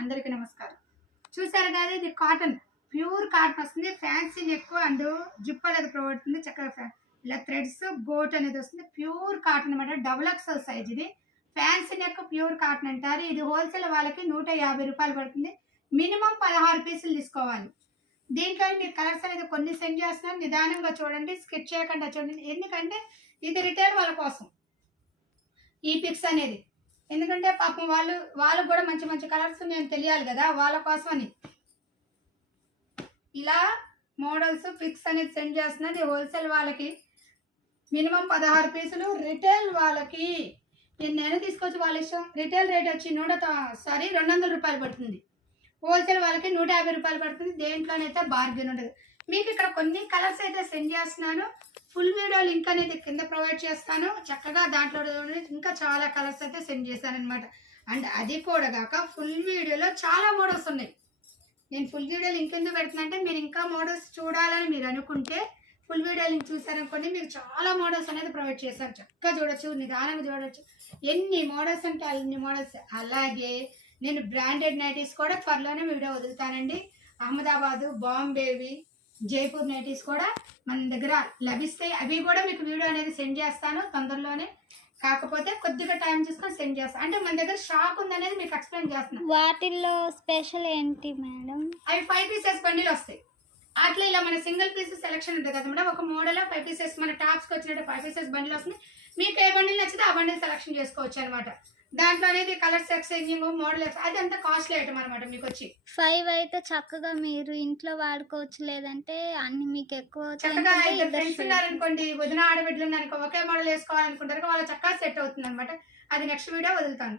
అందరికీ నమస్కారం. చూసారు కదా, ఇది కాటన్, ప్యూర్ కాటన్ వస్తుంది. ఫ్యాన్సీ నెక్ అండ్ జిప్ అనేది ప్రొవైడ్ అవుతుంది. చక్కగా ఇలా థ్రెడ్స్ గోట్ అనేది వస్తుంది. ప్యూర్ కాటన్ అనమాట. Double XL size. ఇది ఫ్యాన్సీ నెక్ ప్యూర్ కాటన్ అంటారు. ఇది హోల్సేల్ వాళ్ళకి 150 రూపాయలు పడుతుంది. మినిమం 16 పీసులు తీసుకోవాలి. దీంట్లో మీరు కలర్స్ అనేది కొన్ని సెండ్ చేస్తున్నాను. నిదానంగా చూడండి, స్కిప్ చేయకుండా చూడండి. ఎందుకంటే ఇది రిటైల్ వాళ్ళ కోసం ఈ పిక్స్ అనేది. ఎందుకంటే పాపం వాళ్ళకు కూడా మంచి మంచి కలర్స్ మేము తెలియాలి కదా, వాళ్ళ కోసం అని ఇలా మోడల్స్ పిక్స్ అనేది సెండ్ చేస్తున్నది. హోల్సేల్ వాళ్ళకి మినిమం 16 పీసులు, రిటైల్ వాళ్ళకి నేను తీసుకొచ్చి వాళ్ళ ఇష్టం. రిటైల్ రేట్ వచ్చి 200 రూపాయలు పడుతుంది. హోల్సేల్ వాళ్ళకి 150 రూపాయలు పడుతుంది. దేంట్లోనైతే బార్గెన్ ఉండదు. మీకు ఇక్కడ కొన్ని కలర్స్ అయితే సెండ్ చేస్తున్నాను. ఫుల్ వీడియో లింక్ అనేది కింద ప్రొవైడ్ చేస్తాను. చక్కగా దాంట్లో ఇంకా చాలా కలర్స్ అయితే సెండ్ చేశాను అనమాట. అండ్ అది కూడా కాక ఫుల్ వీడియోలో చాలా మోడల్స్ ఉన్నాయి. నేను ఫుల్ వీడియో లింక్ ఎందుకు పెడుతున్నా అంటే, మీరు ఇంకా మోడల్స్ చూడాలని మీరు అనుకుంటే ఫుల్ వీడియో లింక్ చూసారనుకోండి, మీకు చాలా మోడల్స్ అనేది ప్రొవైడ్ చేశాను. చక్కగా చూడొచ్చు, నిదానంగా చూడొచ్చు. ఎన్ని మోడల్స్ అంటే అన్ని మోడల్స్. అలాగే నేను బ్రాండెడ్ నైటీస్ కూడా త్వరలోనే వీడియో వదులుతానండి. అహ్మదాబాదు, బాంబేవి, జైపూర్ నైటీస్ కూడా మన దగ్గర లభిస్తాయి. అవి కూడా మీకు వీడియో అనేది సెండ్ చేస్తాను తొందరలోనే. కాకపోతే కొద్దిగా టైం చూసుకొని సెండ్ చేస్తాను. అంటే మన దగ్గర స్టాక్ ఉందనేది మీకు ఎక్స్ప్లెయిన్ చేస్తున్నాను. వాటిల్లో స్పెషల్ ఏంటి మేడం? అవి 5 పీసెస్ బండిలు వస్తాయి. అట్లా ఇలా మన సింగిల్ పీస్ సెలెక్షన్ ఉంటుంది కదా మేడం. ఒక మోడల్ 5 పీసెస్ మన టాప్స్కి వచ్చినట్టు 5 పీసెస్ బండిలు వస్తుంది. మీకు ఏ బండిల్ నచ్చితే ఆ బండిల్ సెలెక్షన్ చేసుకోవచ్చు అనమాట. దాంట్లో అనేది కలర్స్ ఎక్స్చేంజింగ్, మోడల్ అది అంత కాస్ట్లీ ఐటమ్ అనమాట. మీకు వచ్చి 5 అయితే చక్కగా మీరు ఇంట్లో వాడుకోవచ్చు. లేదంటే అన్ని మీకు ఎక్కువ చక్కగా ఫ్రెండ్స్ ఉన్నారనుకోండి, వదిన ఆడబిడ్డలు ఉన్నారనుకో, ఒకే మోడల్ వేసుకోవాలనుకుంటారు, వాళ్ళు చక్కగా సెట్ అవుతుంది అనమాట. అది నెక్స్ట్ వీడియో వదులుతాను.